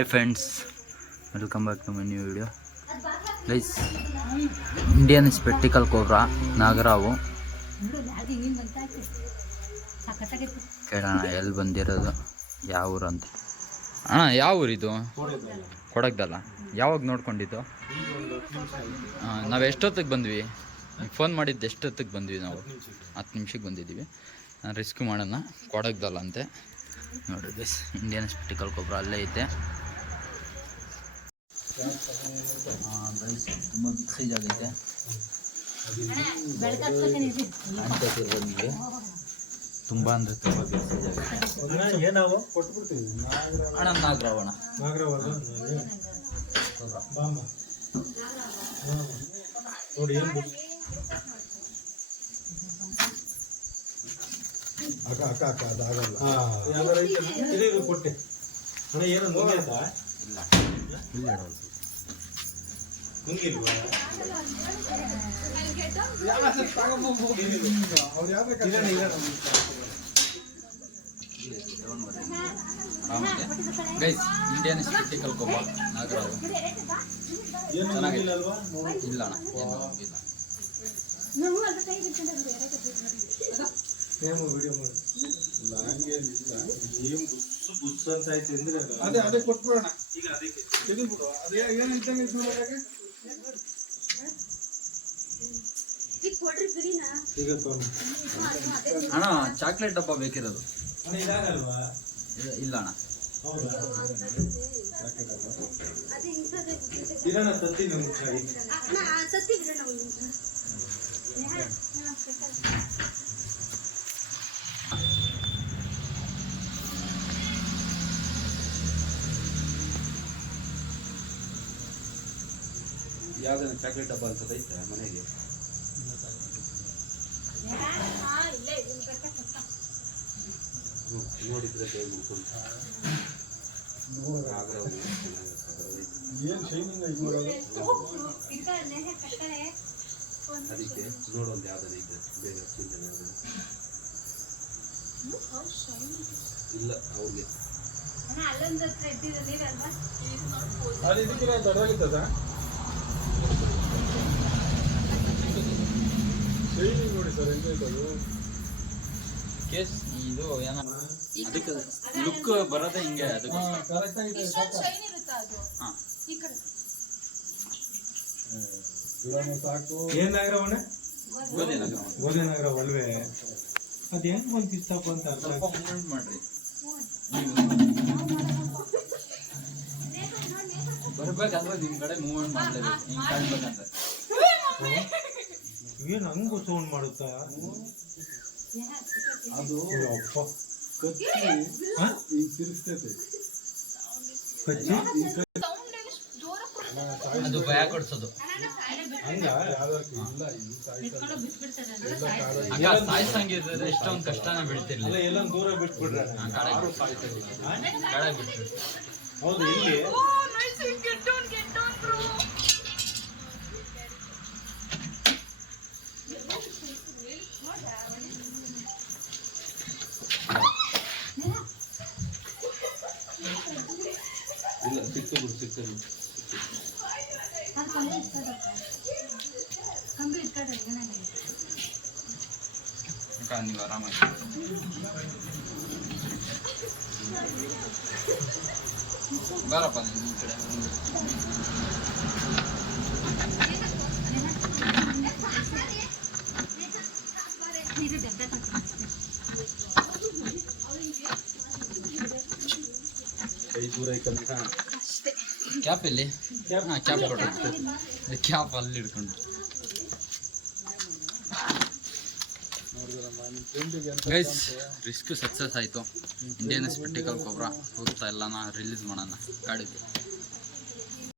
Hi friends, welcome back to my new video. Guys, Indian spectacle cobra ನಾಗರಾವು. ಕೇಳೋಣ ಎಲ್ಲಿ ಬಂದಿರೋದು, ಯಾವ ಊರು ಅಂತ. ಅಣ್ಣ ಯಾವ ಊರಿದು? ಕೊಡಗ್ದಲ್ಲ. ಯಾವಾಗ ನೋಡ್ಕೊಂಡಿದ್ದು? ನಾವು ಎಷ್ಟೊತ್ತಿಗೆ ಬಂದ್ವಿ? ಫೋನ್ ಮಾಡಿದ್ದು ಎಷ್ಟೊತ್ತಿಗೆ ಬಂದ್ವಿ? ನಾವು 10 ನಿಮಿಷಕ್ಕೆ ಬಂದಿದ್ದೀವಿ. ರಿಸ್ಕ್ ಮಾಡೋಣ. ಕೊಡಗ್ದಲ್ಲ ಅಂತೆ ನೋಡಿರಿ ಗೈಸ್, ಇಂಡಿಯನ್ ಸ್ಪೆಕ್ಟಿಕಲ್ ಕೋಬ್ರಾ ಅಲ್ಲೇ ಐತೆ. ತುಂಬ ಬಿಗ್ ಸೈಜ್ ಆಗೈತೆ. ನಿಮಗೆ ತುಂಬ ಅಂದರೆ ತುಂಬ ಬಿಗ್ ಸೈಜ್ ಆಗೈತೆ. ಅಣ್ಣ ನಾಗರಾವಣ ನೋಡಿ ಕೊಟ್ಟೆ ಏನು ಮುಂಗಿಲ್ವಾ? ಗೈಸ್, ಇಂಡಿಯನ್ ಸ್ಪೆಕ್ಟಿಕಲ್ ಕೋಬ್ರಾ ನಾಗರಾವು ಚೆನ್ನಾಗಿಲ್ಲ ಅಲ್ವಾ? ಇಲ್ಲ ಅಣ್ಣ, ಅದೇ ಕೊಟ್ಬಿಡೋಣ. ಈಗ ತೆಗೆದ್ಬಿಡು. ಅದೇ ಏನು ಇದ್ದಂಗೆ ಅಣ್ಣ ಚಾಕ್ಲೇಟ್ ಡಬ್ಬ ಬೇಕಿರೋದು. ಇಲ್ಲ ಅಣ್ಣ, ಯಾವ್ದಾನ ಚಾಕ್ಲೇಟ್ ಡಬ್ಬ ಅಂತ ಐತೆ ಮನೆಗೆ? ನೋಡಿದ್ರೆ ಏನು ಶೈನಿಂಗ್ ಇದು ಮಾಡೋದು ಅದಕ್ಕೆ ನೋಡೋದು ಯಾವ್ದಾನ ಇದ್ರೆ ಬೇಗ ಚಿಂತನೆ ಇಲ್ಲ ಅವ್ರಿಗೆ ಅಲ್ಲಿ ಇದಕ್ಕಿಂತ ದೊಡ್ಡದಾಗಿತ್ತದ ಶೈನಿಂಗ್ ನೋಡಿ ಸರ್, ಹೆಂಗೈತದು ಕೇಸ್. ಇದು ಏನೋ ಅದಕ್ಕೆ ಲುಕ್ ಬರೋದೇ ಹಿಂಗೆ. ಅದಕ್ಕೆ ಸಾಕು. ಏನ್ ನಾಗರವಣ್ಣ? ಗೋಧಿ ನಗರ ಒಲ್ವೇ. ಅದ್ ಹೆಂಗ್ ಬಂತಿತ್ತಪ್ಪ ಅಂತ ಸ್ವಲ್ಪ ಮೂವ್ಮೆಂಟ್ ಮಾಡ್ರಿ. ಬರ್ಬೇಕಂದ್ರೆ ನಿಮ್ ಕಡೆ ಮೂವ್ಮೆಂಟ್ ಮಾಡ್ಲೇಬೇಕು. ಹಿಂಗ್ ಕಾಣ್ಬೇಕಂತ. ಏನ್ ಹಂಗು ಸೌಂಡ್ ಮಾಡುತ್ತಾ ಅದು? ಅಪ್ಪ ಕಚ್ಚಿ ತಿರುಗಿಸ್ತೈತೆ. ಕಚ್ಚಿ ಅದು ಭಯ ಕೊಡ್ಸೋದು. ಹಂಗ ಸಾಯಿಸಂಗಿದ್ರೆ ಎಷ್ಟೊಂದು ಕಷ್ಟನ ಬೀಳ್ತಿರ್ಲಿಲ್ಲ. ಎಲ್ಲ ದೂರ ಬಿಟ್ಬಿಡ್ರೆ ಕೆಳಗೆ ಬಿಟ್ಬಿಡ್ರಿ. ಹೌದು. ಇಲ್ಲಿ ಇಲ್ಲ ಸಿಕ್ತು ನೀವು ಆರಾಮಾಗಿ ಬರಪ್ಪ ಈ ಕಡೆ. ಕೈ ದೂರ ಐಕಂತ ಕ್ಯಾಪ್ ಇಲ್ಲಿ? ಹಾಂ, ಕ್ಯಾಪ್ ಕೊಡ. ಕ್ಯಾಪ್ ಅಲ್ಲಿ ಹಿಡ್ಕೊಂಡು. ಗೈಸ್, ರಿಸ್ಕ್ ಸಕ್ಸಸ್ ಆಯಿತು. ಇಂಡಿಯನ್ ಸ್ಪೆಕ್ಟಿಕಲ್ ಕೋಬ್ರಾ ಹೋಗ್ತಾ ಎಲ್ಲನ ರಿಲೀಸ್ ಮಾಡೋಣ ಗಾಡಿಗೆ.